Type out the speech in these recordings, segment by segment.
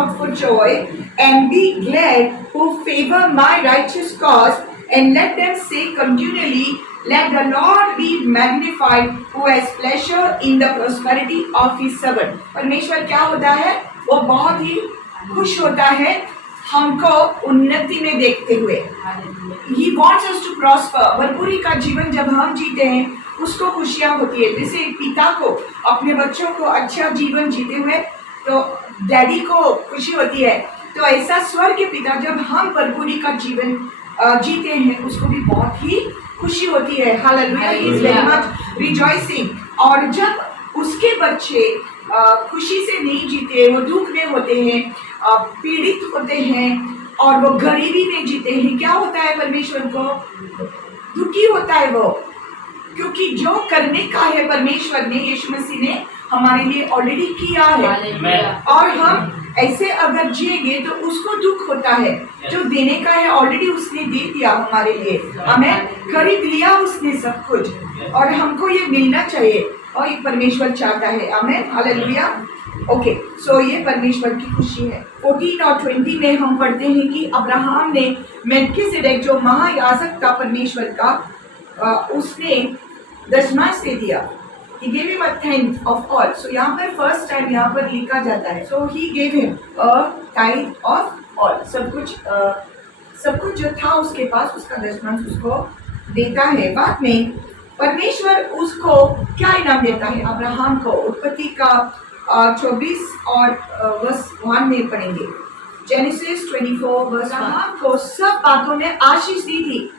shout for joy and be glad who favor my righteous cause, and let them say continually, let the Lord be magnified who has pleasure in the prosperity of his servant. परमेश्वर क्या होता है? वो बहुत ही खुश होता है हमको उन्नति में देखते हुए. He wants us to prosper. भरपूरी का जीवन जब हम जीते हैं उसको खुशियाँ होती है. जैसे पिता को अपने बच्चों को अच्छा जीवन जीते हुए तो डैडी को खुशी होती है, तो ऐसा स्वर्ग के पिता जब हम भरपूरी का जीवन जीते हैं उसको भी बहुत ही खुशी होती है. Hallelujah. He is very much rejoicing. और जब उसके बच्चे खुशी से नहीं जीते, वो दुख में होते हैं, पीड़ित होते हैं और वो गरीबी में जीते हैं, क्या होता है? परमेश्वर को दुखी होता है वो, क्योंकि जो करने का है परमेश्वर ने, यीशु मसीह ने हमारे लिए ऑलरेडी किया है. और हम ऐसे अगर जिएंगे तो उसको दुख होता है. जो देने का है ऑलरेडी उसने दे दिया हमारे लिए. हमें खरीद लिया उसने सब कुछ, और हमको ये मिलना चाहिए और ये परमेश्वर चाहता है. आमेन. हालेलुया. ओके, सो ये परमेश्वर की खुशी है. 14 और 20 में हम पढ़ते हैं कि अब्राहम ने मेल्कीसेदेक जो महायाजक था परमेश्वर का, उसने दशमांश दे दिया. He gave him a tenth of all. So यहाँ पर first time यहाँ पर लिखा जाता है. So he gave him a tithe of all. सब कुछ जो था उसके पास उसका दशमांश उसको देता है. बाद में परमेश्वर उसको क्या इनाम देता है अब्राहम को? उत्पत्ति का 24 और वर्स 1 में पढ़ेंगे. जेनेसिस 24 वर्स 1 को सब बातों में आशीष दी थी.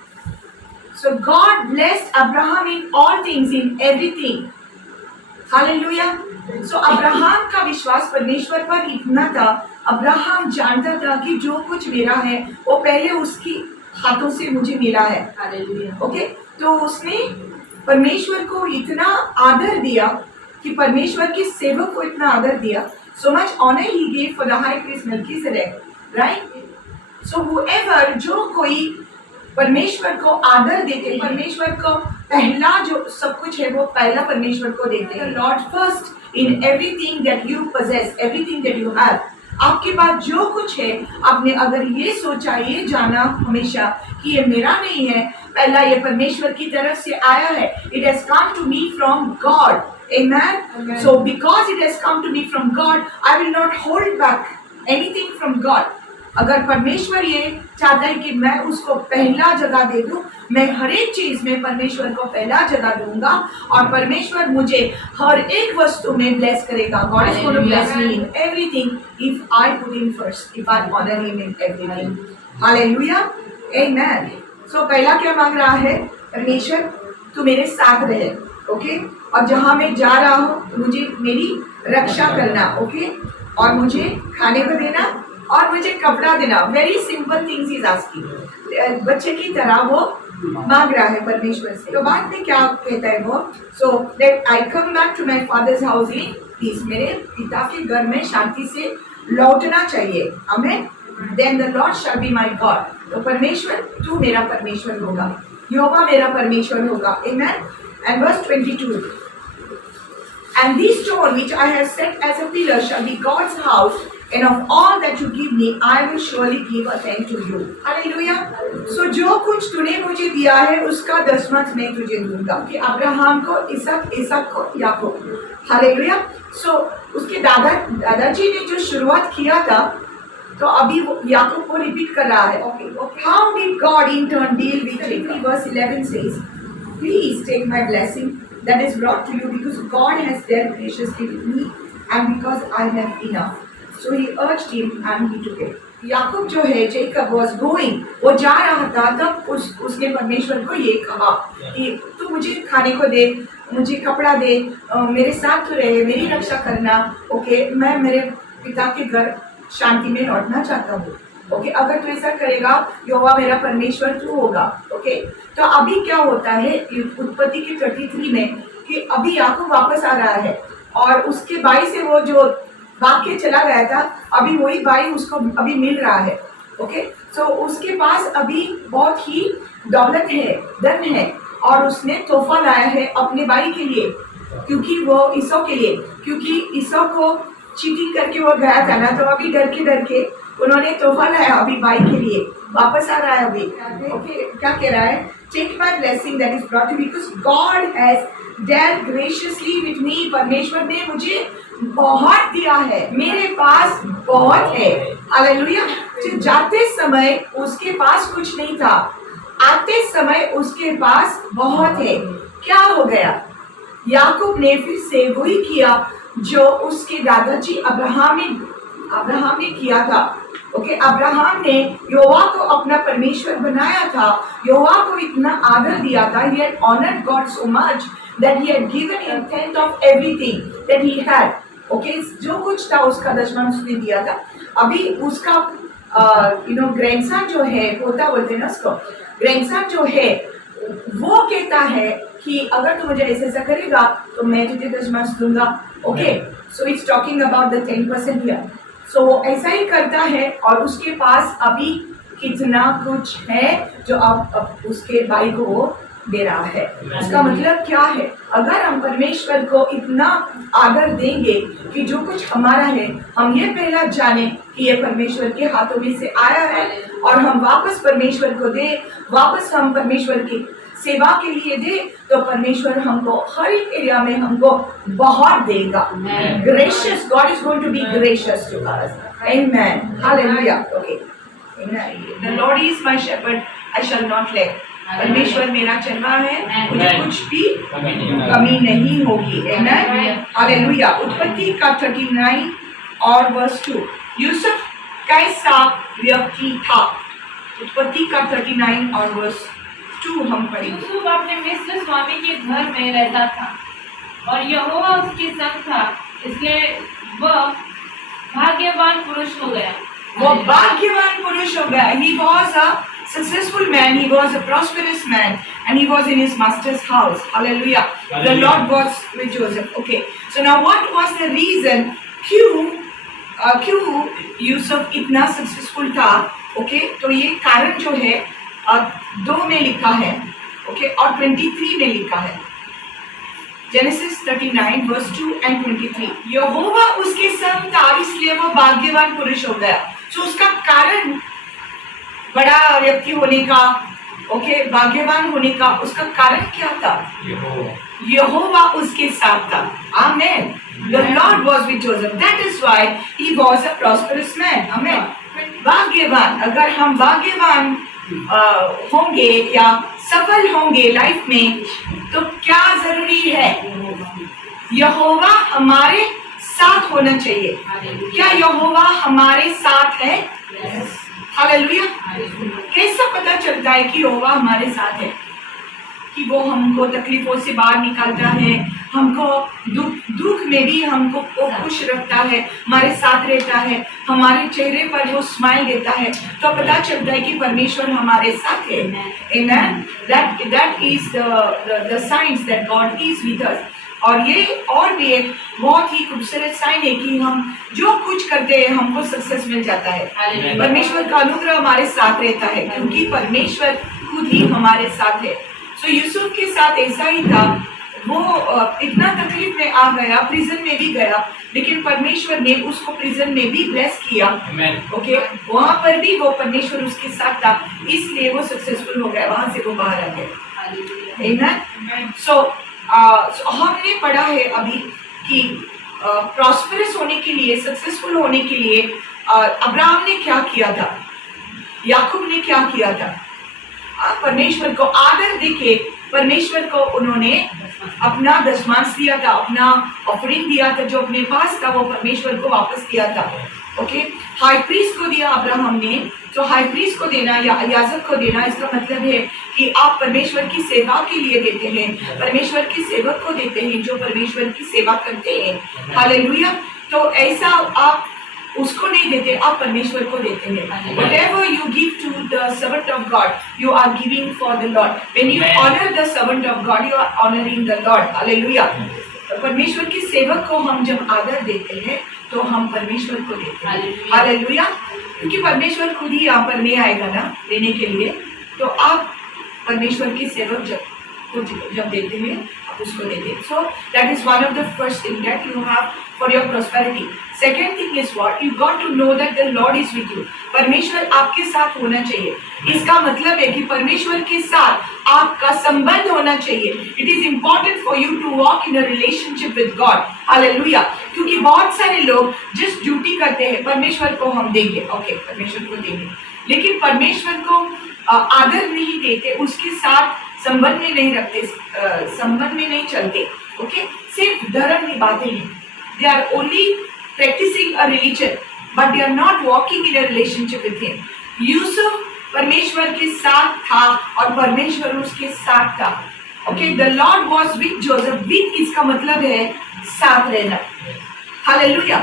So God blessed Abraham in all things, in everything. Hallelujah. So Abraham का विश्वास परमेश्वर पर इतना था, अब्राहम जानता था कि जो कुछ मेरा है वो पहले उसकी हाथों से मुझे मिला है. हालेलुया. ओके, तो उसने परमेश्वर को इतना आदर दिया कि परमेश्वर के सेवक को इतना आदर दिया. So much honour he gave for the high priest Melchizedek, right? So whoever, जो कोई परमेश्वर को आदर देते, परमेश्वर को पहला जो सब कुछ है वो पहला परमेश्वर को देते हैं. Lord first in everything that you possess, everything that you have. आपके पास जो कुछ है, आपने अगर ये सोचा, ये जाना हमेशा कि ये मेरा नहीं है, पहला ये परमेश्वर की तरफ से आया है. It has come to me from God. Amen. So because it has come to me from God, I will not hold back anything from God. अगर परमेश्वर ये चाहता है कि मैं उसको पहला जगह दे दूं, मैं हर एक चीज में परमेश्वर को पहला जगह दूंगा और परमेश्वर मुझे हर एक वस्तु में ब्लेस करेगा. God is going to bless me in everything if I put him first, if I honour him in everything. Hallelujah. Amen. So पहला क्या मांग रहा है? परमेश्वर तू मेरे साथ रहे. ओके, और जहां मैं जा रहा हूं मुझे मेरी रक्षा करना. ओके, और मुझे खाने को देना और मुझे कपड़ा देना. Very simple things is asking. बच्चे की तरह वो मांग रहा है परमेश्वर से. तो बाद में क्या कहता है वो? So that I come back to my father's house in peace. मेरे पिता के घर में शांति से लौटना चाहिए. Amen. Then the lord shall be my God. तो परमेश्वर तू मेरा परमेश्वर होगा, यहोवा मेरा परमेश्वर होगा. Amen. And verse 22. And this stone which I have set as a pillar shall be God's house, and of all that you give me, I will surely give a tenth to you. Hallelujah. So जो कुछ तूने मुझे दिया है उसका दशमांश मैं तुझे दूंगा. कि अब्राहम को इसक, इसक को याकूब. हालेलुया. सो उसके दादाजी ने जो शुरुआत किया था, तो अभी वो याकूब को रिपीट कर रहा है. Okay. How did God in turn deal with him? Verse 11 says, please take my blessing that is brought to you, because God has dealt graciously with me and because I have enough. So he urged him and he took it. याकूब जो है, Jacob was going, वो जा रहा था, तब उसने परमेश्वर को ये कहा कि तू मुझे खाने को दे, मुझे कपड़ा दे, मेरे साथ तू रहे, मेरी रक्षा करना. ओके, मैं मेरे पिता के घर शांति में लौटना चाहता हूँ. ओके, अगर तू ऐसा करेगा, यहोवा मेरा परमेश्वर तू होगा. ओके, तो अभी क्या होता है उत्पत्ति के 33 में कि अभी याकूब वापस आ रहा है और उसके भाई से वो जो भाग के चला गया था, अभी वही भाई उसको अभी मिल रहा है. ओके, सो उसके पास अभी बहुत ही दौलत है, धन है, और उसने तोहफा लाया है अपने भाई के लिए, क्योंकि वो ईसौ के लिए, क्योंकि ईसौ को चीटिंग करके वो गया था ना, तो अभी डर के उन्होंने तोहफा लाया अभी भाई के लिए, वापस आ रहा है अभी। ओके, क्या कह रहा है? Take my blessing that is brought because God has dealt graciously with me. परमेश्वर ने मुझे बहुत दिया है, मेरे पास बहुत है। हालेलुया। तो जाते समय उसके पास कुछ नहीं था, आते समय उसके पास बहुत है। क्या हो गया? याकूब ने फिर से वही किया जो उसके दादाजी अब्राहम ने किया था। ओके, अब्राहम ने यहोवा को अपना परमेश्वर बनाया था, यहोवा को इतना आदर दिया था। He had honored God so much that he had given him tenth of everything that he had. Okay, जो कुछ था उसका दशमांश उसने दिया था। अभी उसका ग्रैंडसन जो है, पोता बोलते हैं ना उसको, ग्रैंडसन जो है वो कहता है कि अगर तू मुझे ऐसा करेगा तो मैं तुझे दशमांश दूंगा। Okay, so it's talking about the 10% here. So वो ऐसा ही करता है और उसके पास अभी कितना कुछ है जो अब उसके भाई को वो दे रहा है। इसका मतलब क्या है? अगर हम परमेश्वर को इतना आदर देंगे कि जो कुछ हमारा है, हम ये पहला जाने कि ये परमेश्वर के हाथों में से आया है और हम वापस परमेश्वर को दे, वापस हम परमेश्वर की सेवा के लिए दे, तो परमेश्वर हमको हर एक एरिया में हमको बहुत देगा। Gracious, God is going to be gracious to us. Amen, hallelujah. Okay, the Lord is my shepherd, I shall not lack. परमेश्वर मेरा चरवा है, मुझे कुछ भी कमी नहीं होगी। आमेन, हालेलुया। उत्पत्ति का 39 और वर्स 2। यूसुफ कैसा व्यक्ति था? उत्पत्ति का 39 और वर्स 2 हम पढ़ेंगे। यूसुफ अपने मिस्र स्वामी के घर में रहता था और यहोवा उसके संग था, इसलिए वह भाग्यवान पुरुष हो गया। वो भाग्यवान पुरुष हो गया। He was a successful man, he was a prosperous man, and he was in his master's house. Hallelujah. The Lord was with Joseph. Okay. So now what was the reason क्यों यूसुफ इतना सक्सेसफुल था? Okay, तो ये कारण जो है 2 में लिखा है, ओके, और 23 में लिखा है। Genesis 39 verse 2 and 23। यहोवा उसके संग था, इसलिए वो भाग्यवान पुरुष हो गया। तो उसका कारण बड़ा व्यक्ति होने का, ओके, भाग्यवान होने का उसका कारण क्या था? यहोवा उसके साथ था। आमेन। The Lord was with Joseph. That is why he was a prosperous man. Amen. भाग्यवान, अगर हम भाग्यवान होंगे या सफल होंगे लाइफ में, तो क्या जरूरी है? यहोवा हमारे साथ होना चाहिए। क्या यहोवा हमारे साथ है? हालेलुया। कैसा पता चलता है कि यहोवा हमारे साथ है? कि वो हमको तकलीफों से बाहर निकालता है, हमको दुख में भी हमको वो खुश रखता है, हमारे साथ रहता है, हमारे चेहरे पर वो स्माइल देता है, तो पता चलता है कि परमेश्वर हमारे साथ है। Amen. That is the signs that God is with us. और ये और भी एक बहुत ही खूबसूरत साइन है कि हम जो कुछ करते हैं हमको सक्सेस मिल जाता है। परमेश्वर का अनुग्रह हमारे साथ रहता है क्योंकि परमेश्वर खुद ही हमारे साथ है। तो यूसुफ के साथ ऐसा ही था, वो इतना तकलीफ में आ गया, प्रिजन में भी गया, लेकिन परमेश्वर ने उसको प्रिजन में भी ब्लेस किया। ओके, वहाँ पर भी वो परमेश्वर उसके साथ था, इसलिए वो सक्सेसफुल हो गया, वहां से वो बाहर आ गया। सो हमने पढ़ा है अभी कि प्रॉस्परस होने के लिए, सक्सेसफुल होने के लिए अब्राहम ने क्या किया था, याकूब ने क्या किया था? परमेश्वर को आदर देके परमेश्वर को उन्होंने अपना दशमांश दिया था, अपना ऑफरिंग दिया था, जो अपने पास था वो परमेश्वर को वापस दिया था। ओके, हाई प्रीस्ट को दिया अब्राहम ने। तो हाई प्रीस्ट को देना या याजक को देना, इसका मतलब है कि आप परमेश्वर की सेवा के लिए देते हैं, परमेश्वर की सेवक को देते हैं जो परमेश्वर की सेवा करते हैं। हालेलुया। तो ऐसा आप उसको नहीं देते, आप परमेश्वर को देते हैं। Whatever you give to the servant of God, you are giving for the Lord. When you honor the servant of God, you are honoring the Lord. Hallelujah. परमेश्वर की सेवक को हम जब आदर देते हैं तो हम परमेश्वर को देते हैं। हालेलुया। क्योंकि परमेश्वर खुद ही यहाँ पर नहीं आएगा ना देने के लिए, तो आप परमेश्वर की सेवक जब देते हैं, उसको देते। So that is one of the first thing that you have for your prosperity. Second thing is what you got to know that the Lord is with you. परमेश्वर आपके साथ होना चाहिए। इसका मतलब है कि परमेश्वर के साथ आपका संबंध होना चाहिए। It is important for you to walk in a relationship with God. Hallelujah. क्योंकि बहुत सारे लोग जिस ड्यूटी करते हैं, परमेश्वर को हम देंगे, ओके परमेश्वर को देंगे, लेकिन परमेश्वर को आदर नहीं देते, उसके साथ संबंध में नहीं रखते, संबंध में नहीं चलते, ओके सिर्फ धर्म निभाते हैं। They are only practicing a religion but they are not walking in a relationship with him. Yusuf परमेश्वर के साथ था और परमेश्वर उसके साथ था। Okay the Lord was with Joseph. With इसका मतलब है साथ रहना। Hallelujah.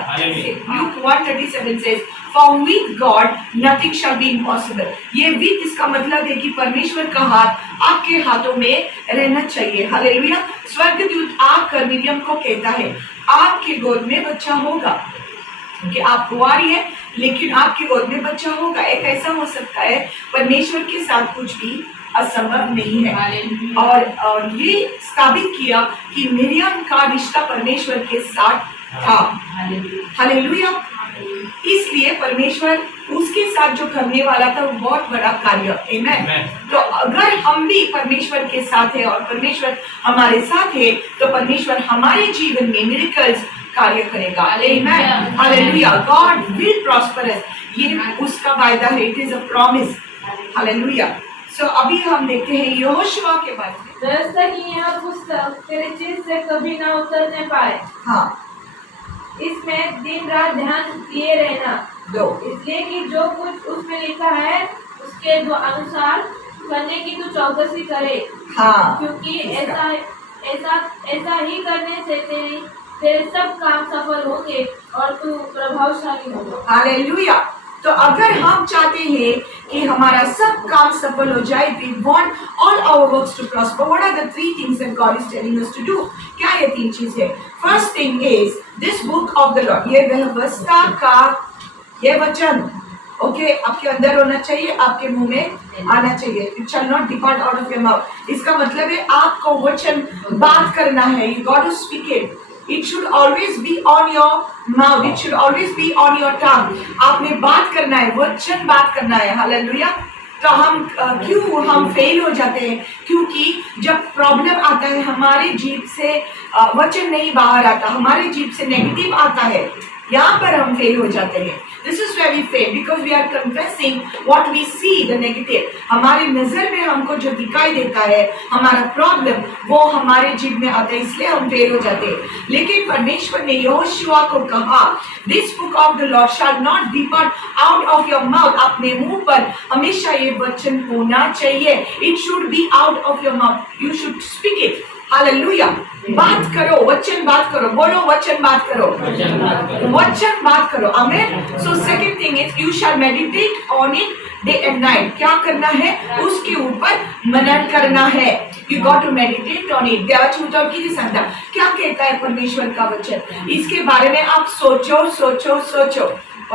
Luke 1:37 says, "For with God nothing shall be impossible." ये with इसका मतलब है कि परमेश्वर का हाथ आपके हाथों में रहना चाहिए। हालेलुया। स्वर्गदूत आकर मिरियम को कहता है आपके गोद में बच्चा होगा, क्योंकि आप कुंवारी है लेकिन आपके गोद में बच्चा होगा। एक ऐसा हो सकता है परमेश्वर के साथ कुछ भी असंभव नहीं है। और ये साबित किया कि मिरियम का रिश्ता परमेश्वर के साथ था। हालेलुया। इसलिए परमेश्वर उसके साथ जो करने वाला था वो बहुत बड़ा कार्य। आमेन। तो अगर हम भी परमेश्वर के साथ है और परमेश्वर हमारे साथ है तो परमेश्वर हमारे जीवन में मिरेकल्स कार्य करेगा। Amen. Hallelujah. God will prosper us. ये उसका वायदा है। It is a promise. Hallelujah. So अभी हम देखते हैं यहोशुआ के बारे में। व्यवस्था की यह पुस्तक तेरे चित्त से कभी ना उतरने पाए। हाँ, इसमें दिन रात ध्यान दिए रहना, दो इसलिए कि जो कुछ उसमें लिखा है उसके अनुसार करने की तू चौकसी करे। हाँ, क्योंकि ऐसा ही करने से तेरे सब काम सफल होंगे और तू प्रभावशाली होगा। हालेलुया। तो अगर हम चाहते हैं कि हमारा सब काम सफल हो जाए, we want all our works to prosper. What are the three things that God is telling us to do? क्या ये तीन चीज है? First thing is this book of the Lord. ये व्यवस्था का ये वचन, ओके आपके अंदर होना चाहिए, आपके मुंह में आना चाहिए। It shall not depart out of your mouth. इसका मतलब है आपको वचन बात करना है। You got to speak it. It should always be on your mouth. It should always be on your tongue. आपने बात करना है, वचन बात करना है। हालेलुया। तो क्यों हम फेल हो जाते हैं? क्योंकि जब प्रॉब्लम आता है हमारे जीभ से वचन नहीं बाहर आता, हमारे जीभ से नेगेटिव आता है, यहाँ पर हम फेल हो जाते हैं। This is where we fail because we are confessing what we see, the negative. हमारी नजर में हमको जो दिखाई देता है हमारा प्रॉब्लम, वो हमारे जीभ में आता है, इसलिए हम फेल हो जाते हैं। लेकिन परमेश्वर ने यहोशुआ को कहा, This book of the Lord shall not depart out of your mouth. अपने मुंह पर हमेशा ये वचन होना चाहिए। It should be out of your mouth. You should speak it. Hallelujah. बात करो, वचन बात करो, बोलो वचन बात करो, वचन बात करो। Amen. So second thing is you shall meditate on it day and night. क्या करना है? उसके ऊपर मनन करना है। You got to meditate on it. देवाचूत और किसी संता क्या कहता है परमेश्वर का वचन, इसके बारे में आप सोचो सोचो सोचो।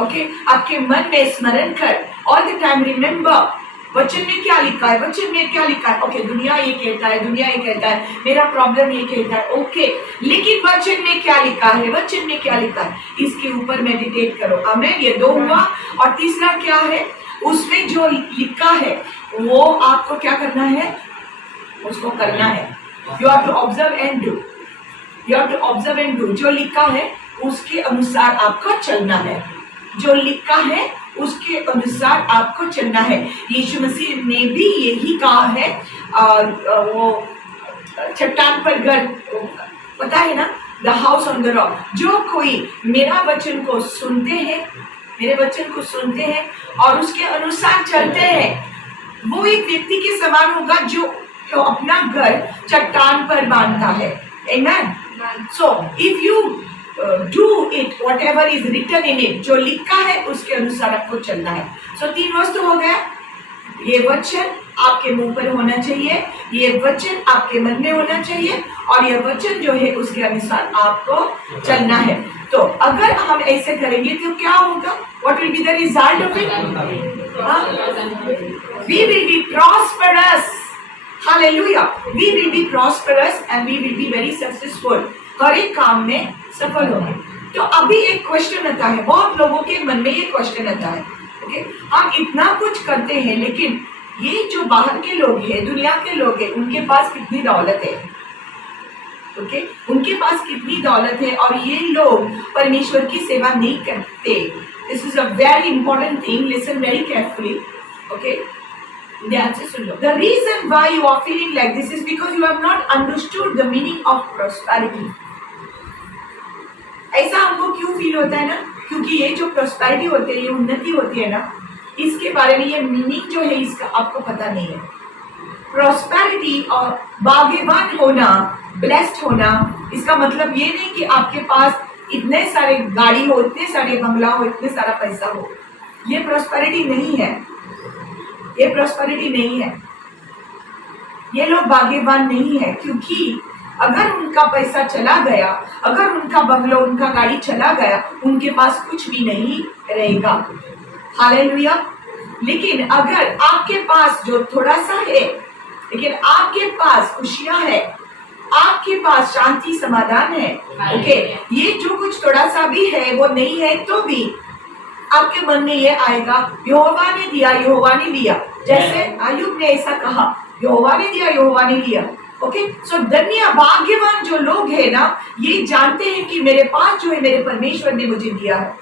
ओके आपके मन में स्मरण कर, ऑल द टाइम रिमेम्बर वचन में क्या लिखा है, वचन में क्या लिखा है। ओके दुनिया ये कहता है, दुनिया ये कहता है, मेरा प्रॉब्लम ये कहता है, ओके लेकिन वचन में क्या लिखा है, वचन में क्या लिखा है, इसके ऊपर मेडिटेट करो। आमीन। ये दो हुआ। और तीसरा क्या है? उसमें जो लिखा है वो आपको क्या करना है? उसको करना है। You have to observe and do. You have to observe and do. जो लिखा है उसके अनुसार आपको चलना है। जो लिखा है उसके अनुसार आपको चलना है। यीशु मसीह ने भी यही कहा है। वो चट्टान पर घर, पता है ना, the house on the rock. जो कोई मेरा वचन को सुनते हैं, मेरे वचन को सुनते हैं और उसके अनुसार चलते हैं, वो एक व्यक्ति के समान होगा जो अपना घर चट्टान पर बांधता है। आमीन। So if you do it whatever is written in it, जो लिखा है उसके अनुसार आपको चलना है। सो तीन वस्तु हो गया। ये वचन आपके मुंह पर होना चाहिए, ये वचन आपके मन में होना चाहिए और ये वचन जो है उसके अनुसार आपको चलना है। तो अगर हम ऐसे करेंगे तो क्या होगा? What will be the result of it? We will be prosperous. Hallelujah, we will be prosperous and we will be very successful. हर एक काम में सफल होंगे। तो अभी एक क्वेश्चन आता है, बहुत लोगों के मन में ये क्वेश्चन आता है, ओके, हम इतना कुछ करते हैं लेकिन ये जो बाहर के लोग हैं, दुनिया के लोग हैं, उनके पास कितनी दौलत है? ओके, उनके पास कितनी दौलत है और ये लोग परमेश्वर की सेवा नहीं करते। This is a very important thing, listen very carefully, okay, ध्यान से सुन लो। The reason why you are feeling like this is because you have not understood the meaning of prosperity. ऐसा हमको क्यों फील होता है ना, क्योंकि ये जो प्रॉस्पेरिटी होती है, ये उन्नति होती है ना, इसके बारे में ये मीनिंग जो है इसका आपको पता नहीं है। प्रॉस्पेरिटी और भाग्यवान होना, ब्लेस्ड होना, इसका मतलब ये नहीं कि आपके पास इतने सारे गाड़ी हो, इतने सारे बंगला हो, इतने सारा पैसा हो। ये प्रॉस्पेरिटी नहीं है, ये प्रॉस्पेरिटी नहीं है। ये लोग भाग्यवान नहीं है, क्योंकि अगर उनका पैसा चला गया, अगर उनका बंगलो, उनका गाड़ी चला गया, उनके पास कुछ भी नहीं रहेगा। हालेलुया। लेकिन अगर आपके पास जो थोड़ा सा है, लेकिन आपके पास खुशियां है, आपके पास शांति समाधान है, ओके, ये जो कुछ थोड़ा सा भी है वो नहीं है, तो भी आपके मन में ये आएगा, यहोवा ने दिया, यहोवा ने लिया। जैसे अय्यूब ने ऐसा कहा, यहोवा ने दिया, यहोवा ने लिया। ओके, सो धन्य भाग्यवान जो लोग हैं ना, ये जानते हैं कि मेरे पास जो है मेरे परमेश्वर ने मुझे दिया है।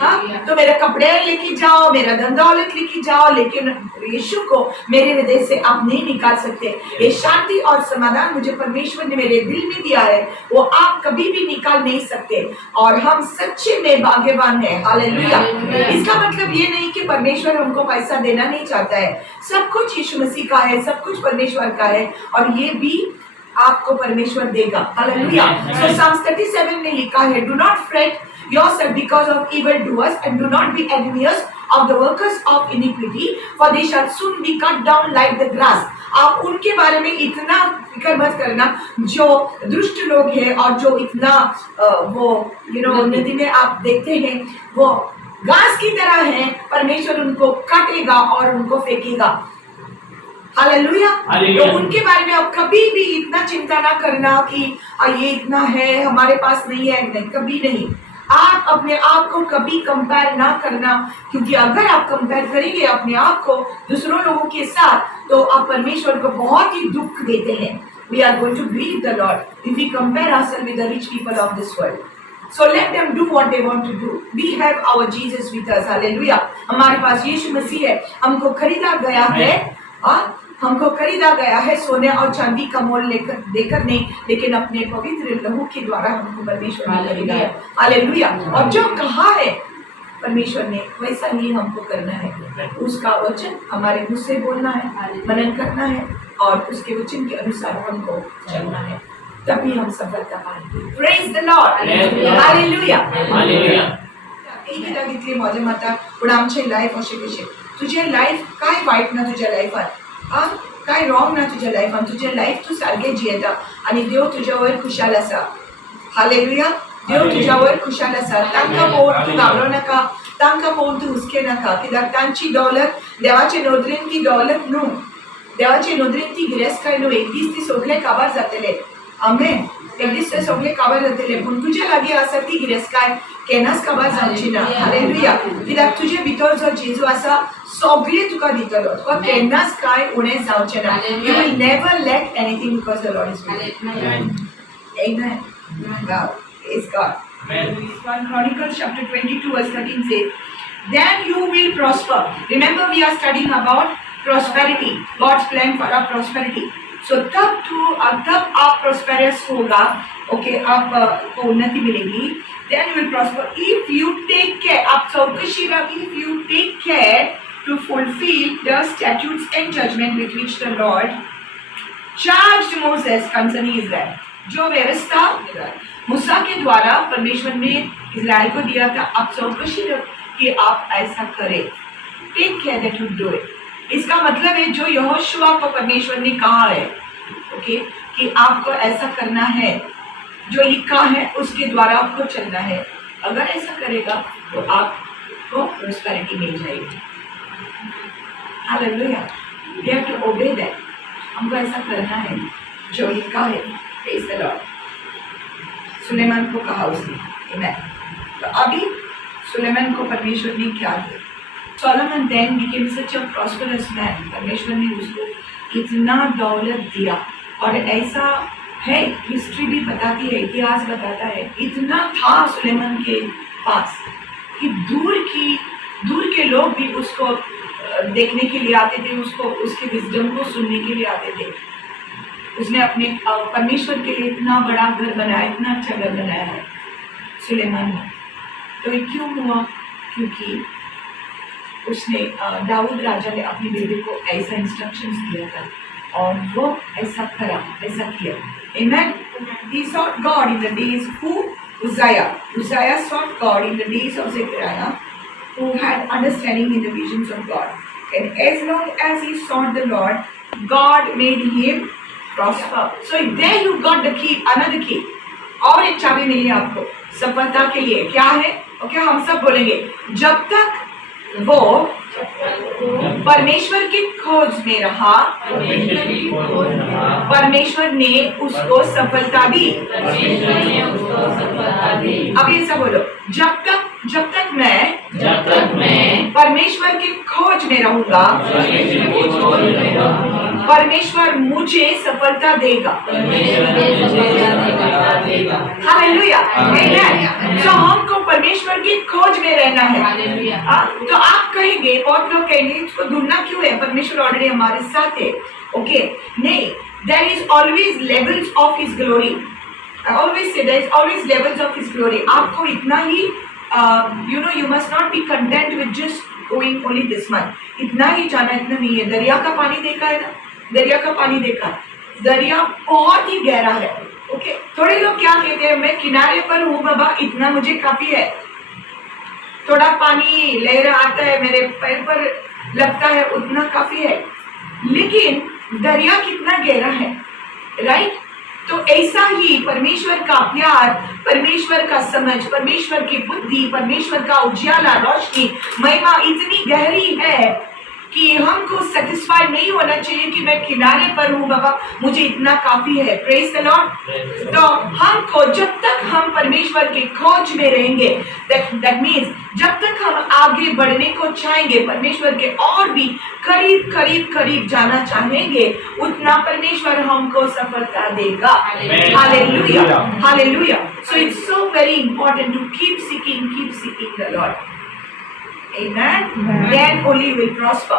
हाँ, तो मेरे कपड़े लेके जाओ, मेरा धन दौलत लेके जाओ, लेकिन यीशु को मेरे हृदय से आप नहीं निकाल सकते। ये शांति और समाधान मुझे परमेश्वर ने मेरे दिल में दिया है, वो आप कभी भी निकाल नहीं सकते। और हम सच्चे में भाग्यवान हैं। हालेलुया। इसका मतलब ये नहीं कि परमेश्वर हमको पैसा देना नहीं चाहता है। सब कुछ यीशु मसीह का है, सब कुछ परमेश्वर का है, और ये भी आपको परमेश्वर देगा। हालेलुया। सो साम्स 37 में लिखा है, do not freight yourself because of evildoers, and do not be envious of the workers of iniquity, for they shall soon be cut down like the grass. आप उनके बारे में इतना फिक्र मत करना जो दुष्ट लोग हैं और जो इतना वो नदी में आप देखते हैं वो घास की तरह है। परमेश्वर उनको काटेगा और उनको फेंकेगा। हालेलुया। तो उनके बारे में आप कभी भी इतना चिंता ना करना कि ये इतना है, हमारे पास नहीं है, नहीं, कभी नहीं। आप अपने आप को कभी कंपेयर ना करना, क्योंकि अगर आप कंपेयर करेंगे अपने आप को दूसरों लोगों के साथ, तो आप परमेश्वर को बहुत ही दुख देते हैं। We are going to grieve the Lord if we compare ourselves with the rich people of this world. So let them do what they want to do. We have our Jesus with us. Hallelujah. हमारे पास यीशु मसीह है, हमको खरीदा गया है, हमको खरीदा गया है सोने और चांदी का मोल लेकर देकर नहीं, लेकिन अपने पवित्र लहू के द्वारा हमको परमेश्वर ने खरीदा है। हालेलुया। और जो कहा है परमेश्वर ने वैसा ही हमको करना है। उसका वचन हमारे मुंह से बोलना है, मनन करना है, और उसके वचन के अनुसार हमको चलना है, तभी हम सफलता पाएंगे। Praise the Lord. हालेलुया। इतली माझ्या माता पुढे आमचे लाईफ असे कसे, तुझे लाईफ काय वाईट ना तुझ्या लाईफात, काय रॉंग ना तुझ्या लाईफान, तुझे लाईफ तू सारखे जियेता आणि देव तुझ्यावर खुशाल असा। हालेलुया। देव तुझ्यावर खुशाल असा। तांकां पळोवन तू घाबरो नाका, तांकां पळोवन तू हुसके नाका, कित्याक तांची दौलत देवाचे नदरेन ती दौलत न्हू, देवाचे नदरेन ती गिरेस्तकाय न्हू। एक दीस ती सगळे काबार जातले। आमेन। एक दीस ते सगळे काबार जातले, पूण तुजे लागीं आसा ती गिरेस्तकाय केन्नाच काबार जावची ना। हालेलुया। कित्याक तुजे भितर जो जेजू आसा सगळे तुका दितलो, तुका केन्नाच काय उणें जावचें ना। You will never lack anything because the Lord is with you. Amen. God is God. Amen. 1 Chronicles chapter 22 verse 13 says, then you will prosper. Remember we are studying about prosperity, God's plan for our prosperity. So तब आप prosperous होगा, okay, आपको उन्नति मिलेगी, then you will prosper if you take care. आप चौकशी रखिए, if you take care to fulfill the statutes and judgment with which the Lord charged Moses concerning Israel. जो व्यवस्था मूसा के द्वारा परमेश्वर ने इजराइल को दिया था, आप चौकशी कि आप ऐसा करें। Take care that you do it. इसका मतलब है जो यहोशुआ को परमेश्वर ने कहा है, ओके, कि आपको ऐसा करना है, जो लिखा है उसके द्वारा आपको चलना है। अगर ऐसा करेगा तो आपको प्रॉस्पेरिटी मिल जाएगी। Hallelujah. You have to obey that. हमको ऐसा करना है जो इनका है। Praise the Lord. सुलेमान को कहा उसने, आमेन। तो अभी सुलेमान को परमेश्वर ने क्या दिया? Solomon then became such a prosperous man। परमेश्वर ने उसको इतना दौलत दिया, और ऐसा है, हिस्ट्री भी बताती है, इतिहास बताता है, इतना था सुलेमान के पास कि दूर के लोग भी उसको देखने के लिए आते थे, उसको उसके विजडम को सुनने के लिए आते थे। उसने अपने परमेश्वर के लिए इतना बड़ा घर बनाया, इतना अच्छा घर बनाया है सुलेमान ने। तो ये क्यों हुआ? क्योंकि उसने दाऊद राजा ने अपनी बेटे को ऐसा इंस्ट्रक्शंस दिया था, और वो ऐसा करा, ऐसा किया। Amen. He sought God in the days who Uzziah sought God in the days of Zechariah, who had understanding in the visions of God. And as long as he sought the Lord, God made him prosper. So there you got the key, another key. और एक चाबी मिली आपको सफलता के लिए। क्या है? Okay, हम सब बोलेंगे, जब तक वो परमेश्वर की खोज में रहा, परमेश्वर ने उसको सफलता दी। अब ये सब बोलो, जब तक मैं परमेश्वर की खोज में रहूंगा, परमेश्वर मुझे सफलता देगा। हालेलुया, आमेन। तो हमको परमेश्वर की खोज में रहना है। तो आप कहेंगे, बहुत लोग कहेंगे, इसको ढूंढना क्यों है? परमेश्वर ऑलरेडी हमारे साथ है। ओके, नहीं, there is always levels of His glory. I always say there is always levels of His glory. आपको इतना ही you must not be content with just going only this much. इतना ही जाना, इतना नहीं है। दरिया का पानी देखा है ना? दरिया का पानी देखा, दरिया बहुत ही गहरा है। ओके, थोड़े लोग क्या कहते हैं, मैं किनारे पर हूँ बाबा, इतना मुझे काफी है। थोड़ा पानी लहरा आता है, मेरे पैर पर लगता है, उतना काफी है। लेकिन दरिया कितना गहरा है, राइट? तो ऐसा ही परमेश्वर का प्यार, परमेश्वर का समझ, परमेश्वर की बुद्धि, परमेश्वर का उजाला, रोशनी, महिमा इतनी गहरी है कि हमको सेटिस्फाई नहीं होना चाहिए कि मैं किनारे पर हूँ बाबा, मुझे इतना काफी है। Praise the Lord. तो हमको जब तक हम परमेश्वर की खोज में रहेंगे, दैट मीन्स जब तक हम आगे बढ़ने को चाहेंगे, परमेश्वर के और भी करीब जाना चाहेंगे, उतना परमेश्वर हमको सफलता देगा। Hallelujah, hallelujah. So it's so very important to keep seeking the Lord. Amen. Then only will prosper.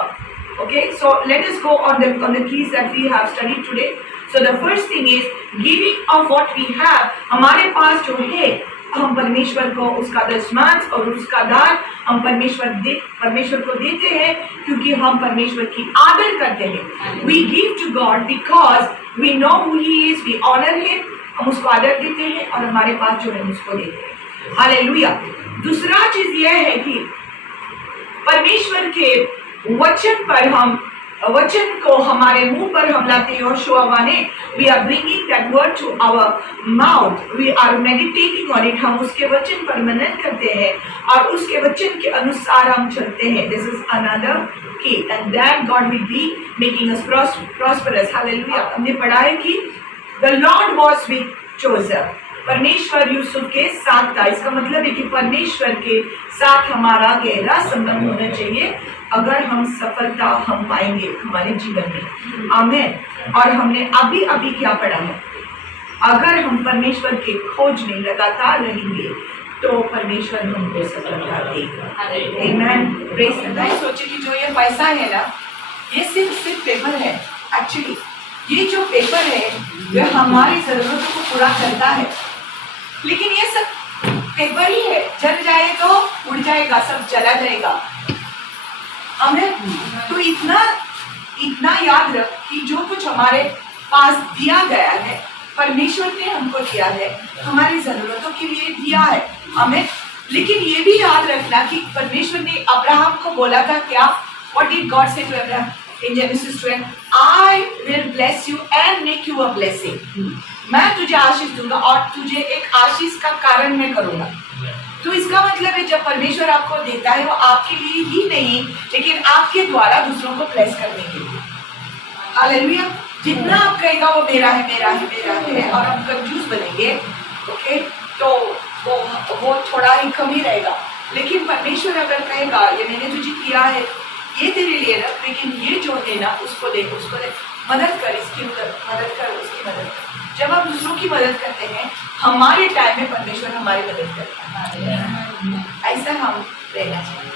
Okay, so let us go on the keys that we have studied today. So the first thing is giving of what we have. हमारे पास जो है, हम परमेश्वर को उसका दशमांश और उसका दान हम परमेश्वर को देते हैं, क्योंकि हम परमेश्वर की आदर करते हैं। We give to God because we know who He is, we honor Him, हम उसको आदर देते हैं और हमारे पास जो है उसको देते हैं। हालेलुया। दूसरा चीज यह है कि परमेश्वर के वचन को हमारे मुंह पर हम लाते हैं। यहोशुआ ने, we are bringing that word to our mouth, we are meditating on it. हम उसके वचन पर मनन करते हैं और उसके वचन के अनुसार हम चलते हैं। This is another key, and then God will be making us prosperous. Hallelujah. हमने पढ़ा है कि the Lord was with Joseph, परमेश्वर यूसुफ के साथ था। इसका मतलब है कि परमेश्वर के साथ हमारा गहरा संबंध होना चाहिए, अगर हम सफलता हम पाएंगे हमारे जीवन में। आमीन। और हमने अभी क्या पढ़ा है, अगर हम परमेश्वर के खोज में लगातार रहेंगे तो परमेश्वर हमको सफलता देगा। आमीन। Praise the Lord. सोचे कि जो ये पैसा है ना, ये सिर्फ पेपर है। एक्चुअली ये जो पेपर है वह हमारी जरूरतों को पूरा करता है, लेकिन ये सब पेपर ही है, जल जाए तो उड़ जाएगा, सब चला जाएगा। हमें तो इतना याद रख कि जो कुछ हमारे पास दिया गया है, परमेश्वर ने हमको दिया है, हमारी जरूरतों के लिए दिया है हमें। लेकिन ये भी याद रखना कि परमेश्वर ने अब्राहम को बोला था क्या? What did God say to Abraham in Genesis 12? I will bless you and make you a blessing. मैं तुझे आशीष दूंगा और तुझे एक आशीष का कारण मैं करूंगा। तो इसका मतलब है जब परमेश्वर आपको देता है, वो आपके लिए ही नहीं, लेकिन आपके द्वारा दूसरों को ब्लेस करने के लिए। हालेलुया। जितना आप कहेगा वो मेरा है मेरा है मेरा है, और हम कंफ्यूज बनेंगे, ओके, तो वो थोड़ा ही कम ही रहेगा। लेकिन परमेश्वर अगर कहेगा ये मैंने तुझे किया है, ये तेरे लिए रख, लेकिन ये जो है ना उसको दे, मदद कर, इसकी मदद कर, उसकी मदद कर। जब हम दूसरों की मदद करते हैं, हमारे टाइम में परमेश्वर हमारी मदद करता है। ऐसा हम रहना चाहिए।